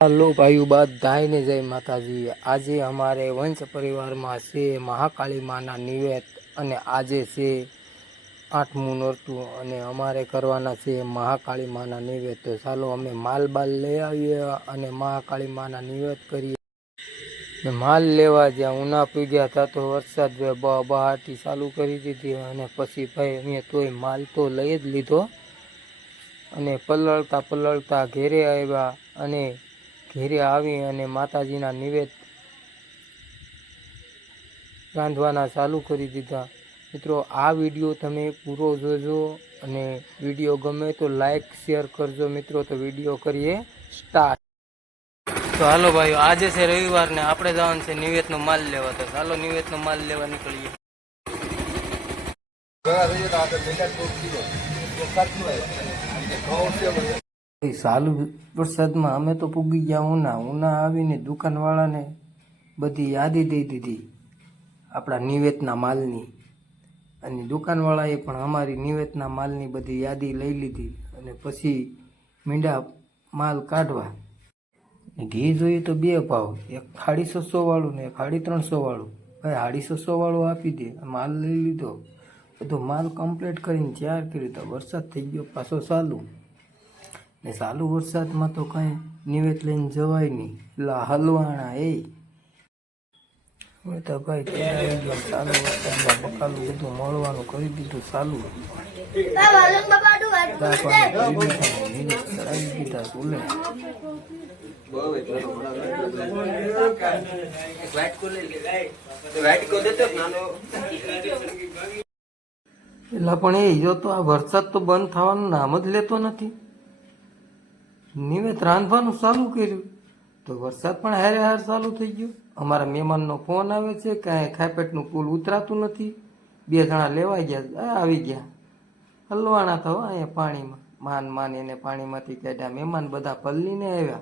હાલો ભાઈઓ બધાને જય માતાજી. આજે અમારે વંશ પરિવારમાં છે મહાકાળી માના નિવેદ અને આજે છે આઠમું નોરતું અને અમારે કરવાના છે મહાકાળી માના નિવેદ. તો ચાલો અમે માલ બાલ લઈ આવીએ અને મહાકાળી માના નિવેદ કરીએ. માલ લેવા જ્યાં ઉના પીગ્યા તો વરસાદ બહાટી ચાલુ કરી દીધી અને પછી ભાઈ અમે તોય માલ તો લઈ જ લીધો. અને પલળતા પલળતા ઘેરે આવ્યા અને ઘેરે આવી અને માતાજીના નિવેદ રાંધવાના ચાલુ કરી દીધા. મિત્રો, આ વીડિયો તમે પૂરો જોજો અને વીડિયો ગમે તો લાઈક શેર કરજો મિત્રો. તો વીડિયો કરીએ સ્ટાર્ટ તો હાલો ભાઈઓ, આજે છે રવિવાર ને આપણે જવાનું છે નિવેદનો માલ લેવા. તો ચાલો નિવેદનો માલ લેવા નીકળીએ. ચાલુ વરસાદમાં અમે તો પૂગી ગયા ઉના. ઉના આવીને દુકાનવાળાને બધી યાદી દઈ દીધી આપણા નિવેદના માલની. અને દુકાનવાળાએ પણ અમારી નિવેદના માલની બધી યાદી લઈ લીધી અને પછી મીંડા માલ કાઢવા. ઘી જોઈએ તો બે ભાવ. એક સાડી છસો વાળું ને એક સાડી ત્રણસો વાળું. ભાઈ છસો વાળું આપી દે. માલ લઈ લીધો. બધો માલ કમ્પ્લીટ કરીને તૈયાર કર્યું તો વરસાદ થઈ ગયો પાછો ચાલુ ને ચાલુ વરસાદમાં તો કાંઈ નિવેદ લઈને જવાય નહીં. એટલે હલવાણા એ. હવે તો ત્યાં ચાલુ વરસાદમાં બકાલું બધું મળવાનું કરી દીધું ચાલુ દીધા ચૂલે પેલા પણ એ, જો તો આ વરસાદ તો બંધ થવાનું નામ જ લેતો નથી. નિવેદ રાંધવાનું ચાલુ કર્યું. તો વરસાદ પણ હારે હાર ચાલુ થઈ ગયો. અમારા મહેમાનનો ફોન આવે છે, કાંઈ ખાપેટનું પુલ ઉતરાતું નથી. બે જણા લેવાઈ ગયા આવી ગયા. હલવાણા થવા અહીંયા પાણીમાં. માન માન એને પાણીમાંથી કાઢ્યા. મહેમાન બધા પલ્લીને આવ્યા.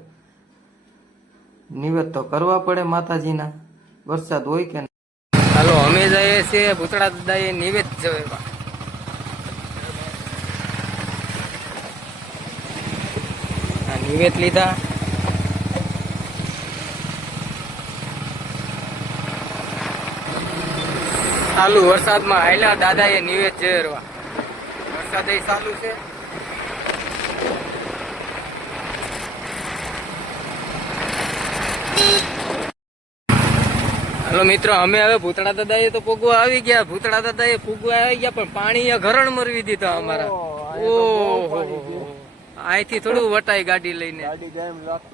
નિવેદ તો કરવા પડે માતાજીના. વરસાદ હોય કે હાલો, અમે જઈએ છીએ ભૂતળા દાદાએ નિવેદ જવા. નિવેદ લીધા. ચાલુ વરસાદમાં આયલા દાદાએ નિવેદ જેરવા. વરસાદ ચાલુ છે. હલો મિત્રો, અમે હવે ભૂતળા દાદાએ તો પૂગવા આવી ગયા. ભૂતળા દાદાએ પૂગવા આવી ગયા, પણ પાણી ઘરણ મરવી દીધા અમારા. ઓહો અહીંથી થોડું વટાય ગાડી લઈને.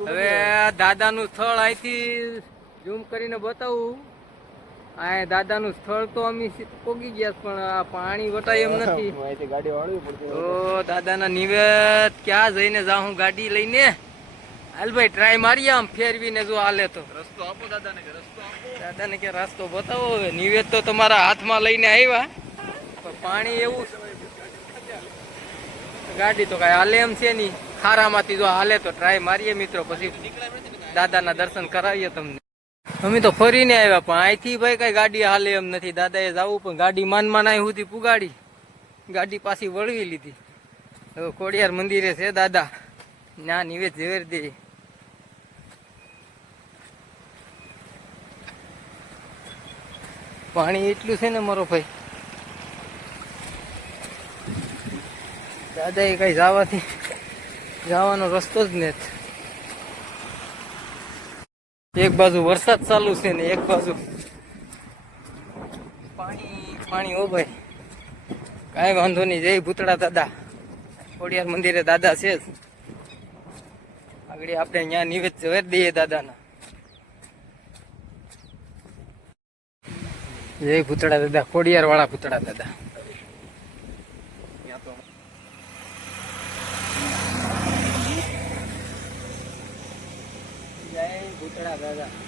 હવે દાદાનું સ્થળ અહીંથી ઝૂમ કરીને બતાવું. આ દાદાનું સ્થળ તો અમે પોગી ગયા પણ આ પાણી વટાય એમ નથી. તો દાદાના નિવેદ ક્યાં જઈને જાઉં ગાડી લઈને? હાલ ભાઈ ટ્રાય મારી આમ ફેરવીને જો હાલે તો. રસ્તો આપો દાદાને કે રસ્તો આપો. દાદાને કે રસ્તો બતાવો હવે નિવેદ તો તમારા હાથમાં લઈને આવ્યા. પણ પાણી એવું ગાડી તો કાંઈ હાલે એમ છે નહીં. ખારામાંથી જો હાલે તો ટ્રાય મારીએ મિત્રો, પછી દાદાના દર્શન કરાવીએ તમને. અમે તો ફરીને આવ્યા, પણ અહીંથી ભાઈ કઈ ગાડી હાલે એમ નથી. દાદાએ જવું, પણ ગાડી માન માન અહીં સુધી પુગાડી. ગાડી પાછી વળવી લીધી. હવે કોડિયાર મંદિરે છે દાદા. ના નિવેદ ઝેર દે. પાણી એટલું છે ને મારો ભાઈ? દાદા એ કઈ જવાથી જવાનો રસ્તો જ નથી એક બાજુ વરસાદ ચાલુ છે ને એક બાજુ પાણી પાણી ઓ ભાઈ. કાંઈ વાંધો નહીં, જય ભૂતળા દાદા. ખોડિયાર મંદિરે દાદા છે જ. આગળ આપણે અહીંયા નિવેદ જવેર દઈએ દાદાના. જય ભૂતળા દાદા ખોડિયાર વાળા ભૂતળા દાદા જય ભૂતળા દાદા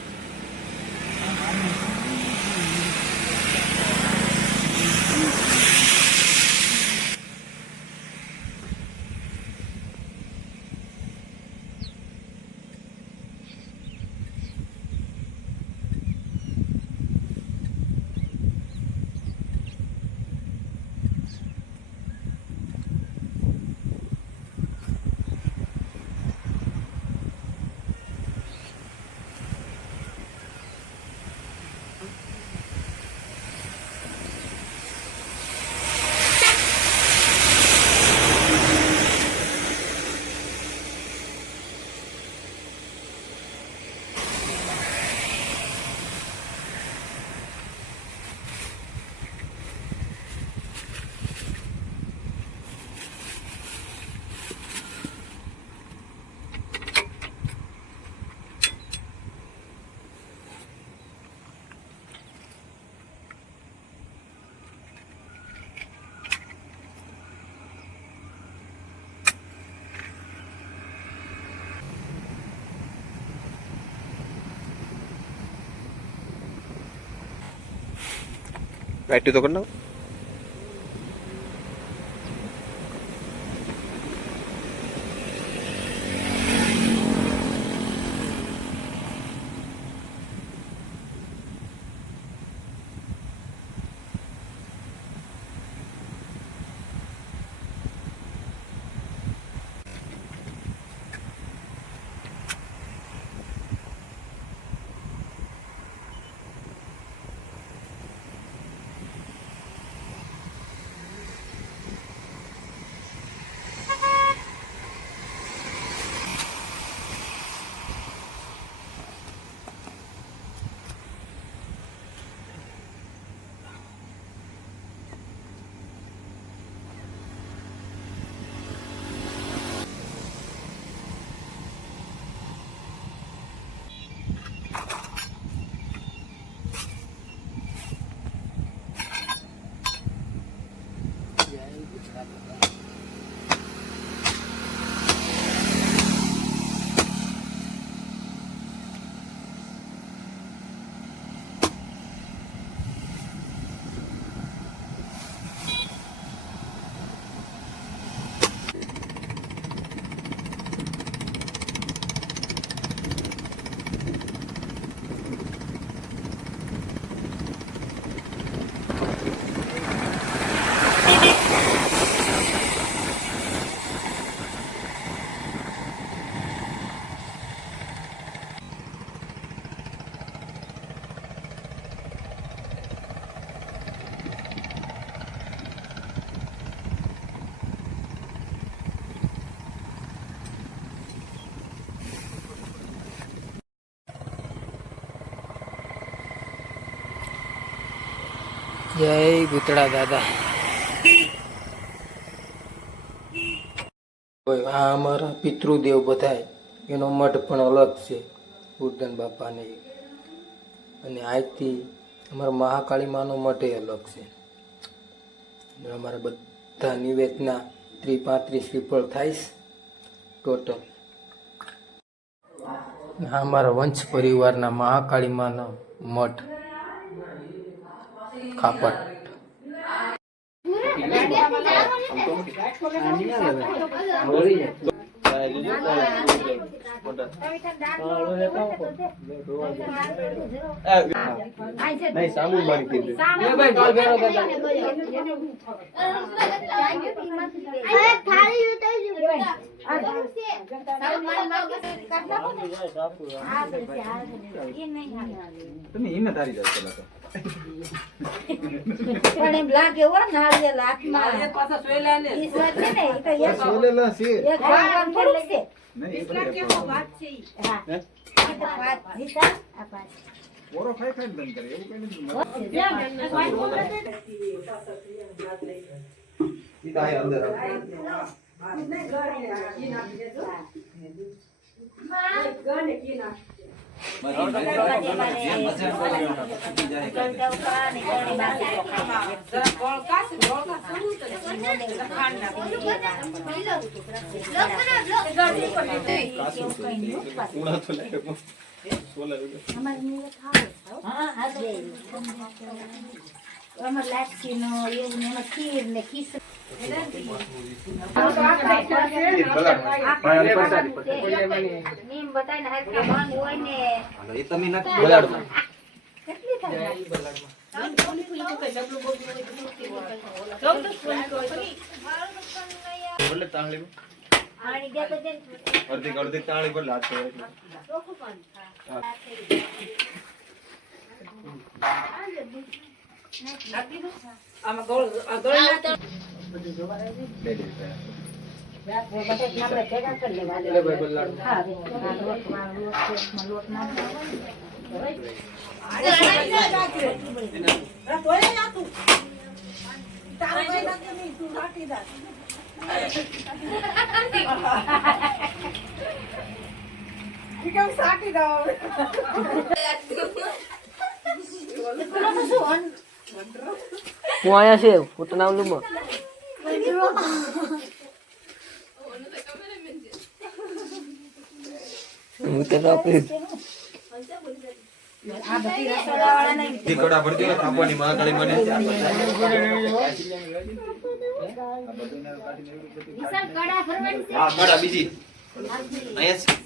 બેટરી તો કરી જય ભૂતળા દાદા. આ અમારા પિતૃદેવ બધા એનો મઠ પણ અલગ છે ઉર્દન બાપાને અને આજથી અમારા મહાકાળી માનો મઠ અલગ છે. અમારા બધા નિવેદના ત્રી પાંત્રીસ પીપળ થાય ટોટલ. અમારા વંશ પરિવારના મહાકાળી માનો મઠ ખાપટ નહીં સાબુ મારી કીધું તમે હિંમત હારી જાવ પેલા તો. પણ એમ લાગે હો નાળિયેર હાથમાં. ઈ સ્વાદ છે ને, ઈ તો એક- સોલેલા છે એક ભગવાન થોડુંક છે. નહીં એ ભલે હા. ઈ તો વાત હિસા આ પાસ ઓરો ખાઈ ખાઈ બંધ કરે એવું કઈ નથી અંદર. ગંડવકા ને ગણી બાજુ તો ખાય. કાચું ઘર પણ સોલા રૂપિયા. અમારે. અમારે લાપસીનો એવું ને એમાં ખીર ને ખીચડી. અડધી અડધી તાળી પર લાગશે એટલે. બે દિવસ બધા આપણે ભેગા કરી લેવા. એટલે ભાઈ બલ્લાડ હા, લોટ લોટ છે, એમાં હું આયા છે ઉતનાવ લુમો હું તો આપી આ બધી. રસોડાવાળાને જે કડા આપવાની મહાકાળી અહીંયા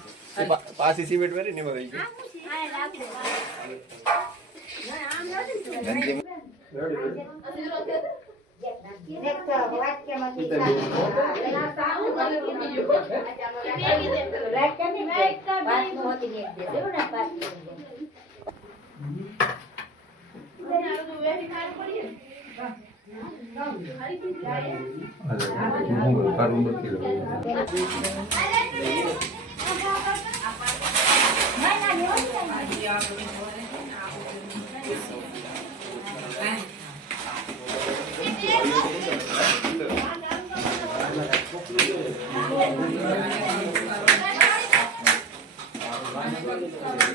હા, જેમાં નાખવાના ને. બાપાના ખોડિયારમાં વિશાલે પૂછ્યું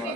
ને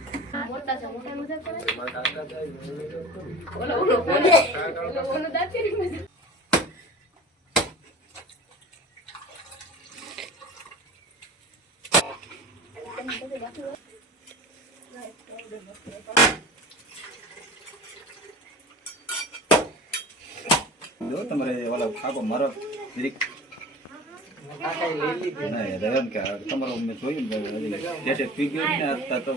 તમારે ઓલા ખાકો મારો. ના, એમ કે તમારો મેં જોયું ને હજી. જેટે પી ગયો ને આ તો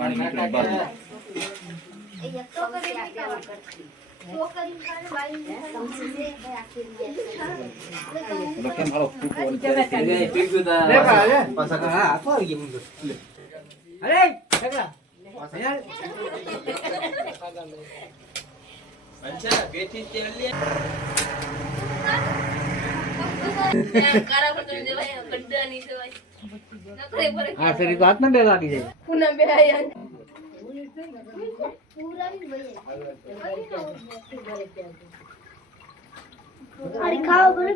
પાણી નીકળે બહાર. ઓલો કેમ હાલો ફૂટો અને ત્યારે પાછા હા આપો આવી ગયું અરે કાકા. અંશા, બેઠી જ તે લે. આ શરીર તો હાથમાં બે લાગી જાય ના વ્યક્તિ પાડા ઉપર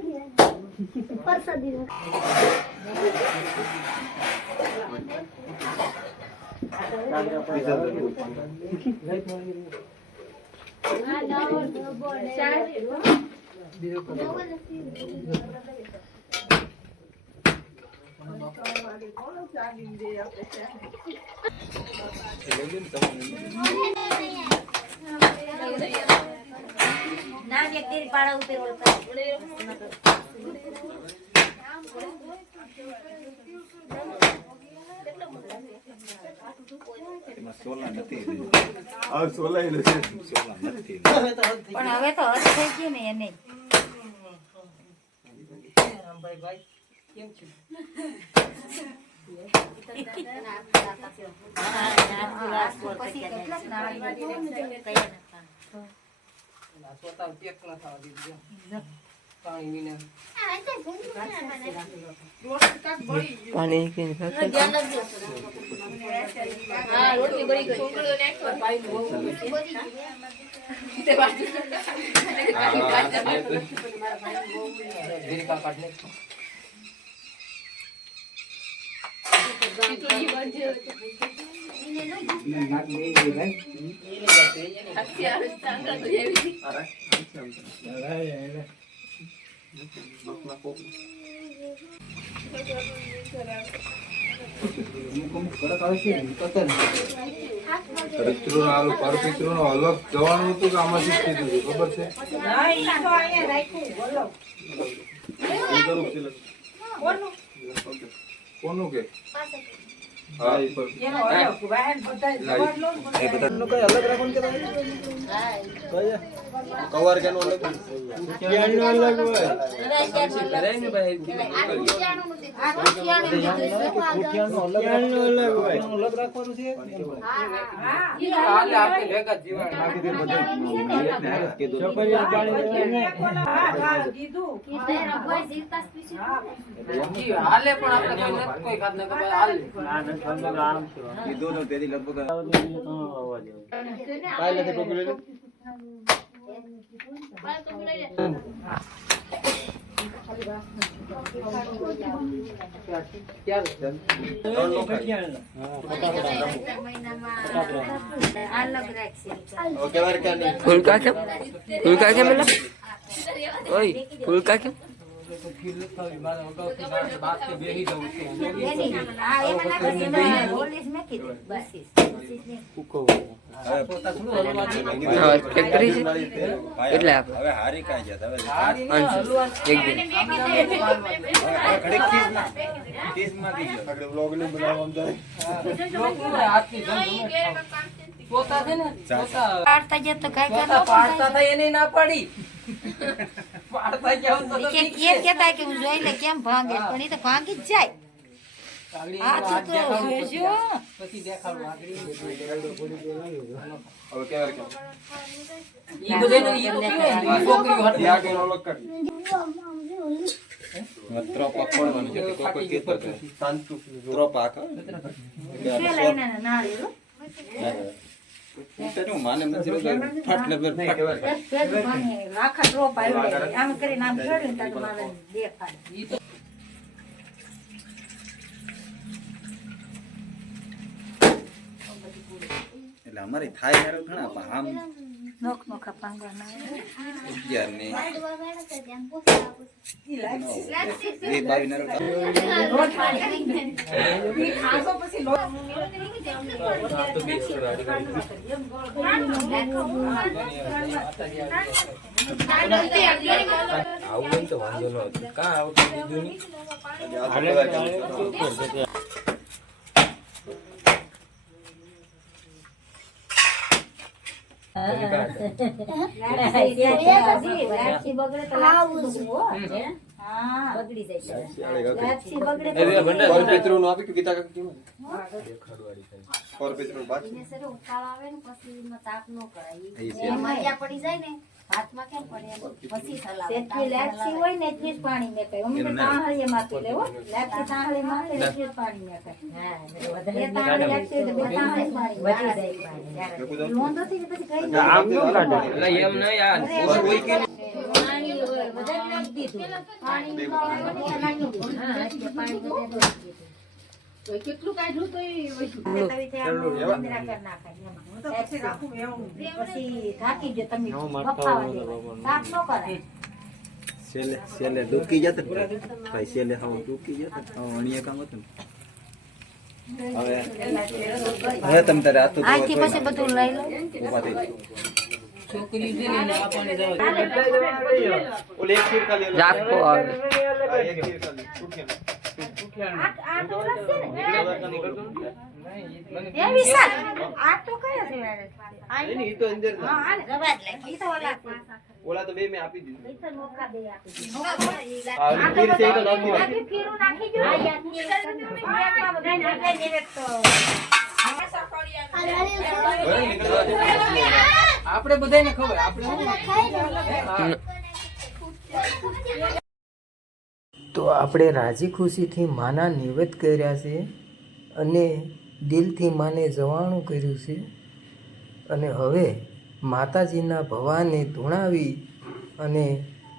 ઓળખાય. એમાં સોલા નથી હા, સોલાયેલું છે. સોલા નથી પણ હવે તો હદ થઈ ગયું ને એને. રામભાઈ ભાઈ કેમ છે પછી કેટલાક નાળિયેર કયા નખાય? આ સોતા ચેક ના થવા દીધું જો. પાણી વિના પાણી કે જીરીકા કાઢ લે પિતૃનો હાલ પર પિતૃનો અલગ જવાનું હતું કે આમાંથી જ કીધું હતું ખબર છે એ કરું છું. કોનું કે હા એ પર કવર કેનો અલગ હાલે આપણે ભેગા જ જીવાય. હાલે પણ આપણે કોઈ નથી કોઈ ખાત ને ખબર હાલે કીધું તો તેથી લગભગ કાલે નથી લઈ લે ત્રણ નો ખાય અલગ રાખશે હવે કહેવાય કે બેહી જવું છે આ એમાં બસીસ ફેક્ટરી છે એટલે આપ હવે હારી કાંઈ હવે એક દિન ના વ્લોગ ને બનાવવા પોતા છે ને પોતા પાડતા જતો તો કાંઈ પોતા પાડતા એને ના પાડી કે છે કહેતા કે હું જોઈ લે કેમ ભાંગે પણ એ તો ભાંગી જ જાય. હાથ તો જોજો. પછી. હવે કે? ઈ બધાને ઈ ત્રોપ છે. કોઈ શાંતુ ત્રોપ આખો? ના આખા ડ્રોપ આવ્યો આમ કરીને આમ જોડ્યું ને એટલે અમારે થાય યાર ઘણા પણ આમ નોખ નોખા પાંગવાના અગિયાર ને બે બાવી ના રોટા. આવું તો વાંધો ન હતો. કાં આવતું બીજું નહીં લાપસી બગડે તો લાપસી હો. હા. લાપસી બગડે તો પર પિતૃનું આપી કે ગીતા કાકી કેવું? પર પિતૃનું બાકી એને સરે ઉકાળો આવે ને પછી એમાં તાપ ન કરાય. પડી જાય ને હાથમાં કેમ પડે પછી જેટલી લાપસી હોય ને એટલી જ પાણી મેકાય. અમે તો માપી લેવો લાપસી તાંહળી માપે એટલી જ પાણી મેકાય. પાણી ન હોય તો નાખી દીધું. હા, દુખી જતો ભાઈ. દુખી અણીએ કામ હતું હવે હવે તમ તારે આ તો પાસે બધું લઈ લો. ઊભા થઈ છોકરી છે ને એને આપવાની જવા એક ખીર ખાલી રાખો આવે. એક ખીર ખાલી છૂટકી એ ઓલા બે મેં આપી દીધું. તો. આપણે બધાને ખબર આપણે તો આપણે રાજી ખુશીથી માના નિવેદ કર્યા છે અને દિલથી માને જવાણું કર્યું છે. અને હવે માતાજીના ભવાને ધૂણાવી અને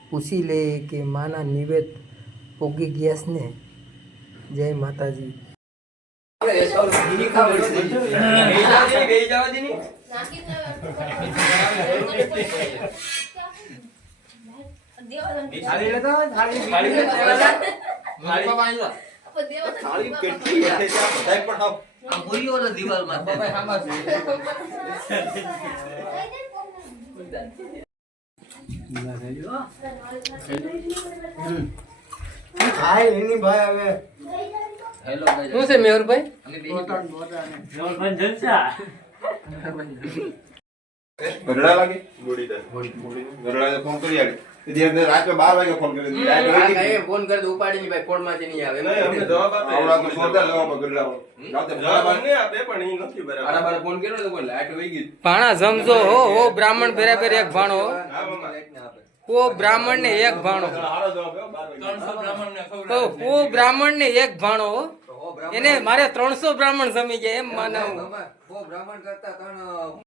પૂછી લે કે માના નિવેદ પોગી ગયા છે ને? જય માતાજી. થાળી કેટલી વધે છે આ બધાય પણ આવ. શું છે મેહુરભાઈ ગરડા લાગે ગરડાને ફોન કરી આલે તેથી એમને રાત્રે બાર વાગે ફોન કરી દીધો. રાત્રે વાગી ગઈ. ફોન કરી ઉપાડી ની ભાઈ ફોનમાંથી નહીં આવે અમને જવાબ આપે. આવડા તો જોરદાર લેવા પર ગરડા હોય. રાત્રે બાર જવાબ વાગે નહીં આપે પણ એ નથી બરાબર. આડા બાર ફોન કર્યો તો કોઈ લાઈટ વહી ગઈ. ભાણા સમજો હો હો બ્રાહ્મણ બરાબર એક ભાણો. હા, કો બ્રાહ્મણ ને એક ભાણો. કો બ્રાહ્મણ ને એક ભાણો. એને મારે ત્રણસો બ્રાહ્મણ સમી ગયા એમ માનવ. બ્રાહ્મણ કરતા ત્રણ